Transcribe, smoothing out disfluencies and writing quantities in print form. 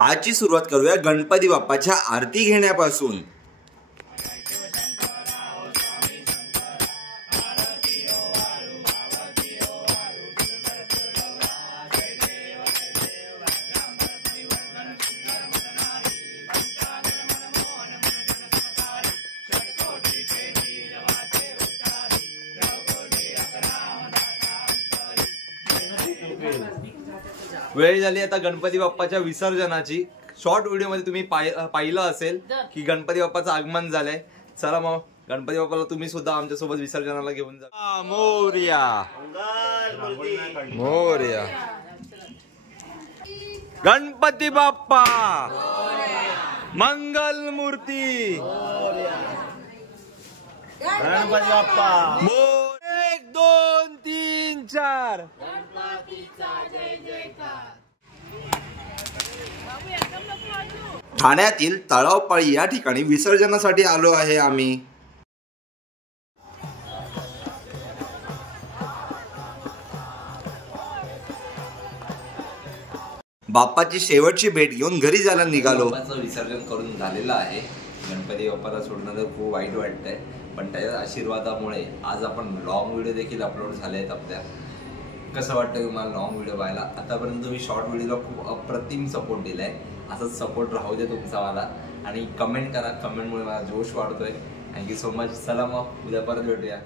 आजची सुरुवात करूया गणपती बाप्पाच्या आरती घेण्यापासून। वेळ झाली आता गणपती बाप्पाच्या विसर्जनाची। शॉर्ट व्हिडिओ मध्ये तुम्ही पाहिलं असेल की गणपती बाप्पाचं आगमन झालंय। चला मग गणपती बाप्पाला तुम्ही सुद्धा आमच्या सोबत विसर्जनाला घेऊन जा। मोरया मोरया, गणपती बाप्पा मंगल मूर्ती, गणपती बाप्पा 1 2 3 4। ठाण्यातील तळावपाळी या ठिकाणी विसर्जनासाठी आलो आहे आम्ही। बाप्पाची शेवटची भेट घेऊन घरी जायला निघालो। बाप्पाचं विसर्जन करून झालेलं आहे। गणपती बाप्पाला सोडणं खूप वाईट वाटतंय, पण त्याच्या आशीर्वादामुळे आज आपण लॉंग व्हिडिओ देखील अपलोड झाले आहेत आपल्या। कसं वाटतं तुम्हाला लॉंग व्हिडिओ पाहायला? आतापर्यंत तुम्ही शॉर्ट व्हिडिओला खूप अप्रतिम सपोर्ट दिलाय, असंच सपोर्ट राहू दे तुमचा मला। आणि कमेंट करा, कमेंटमुळे मला जोश वाढतोय। Thank you so much. चला मग उद्या परत भेटूया।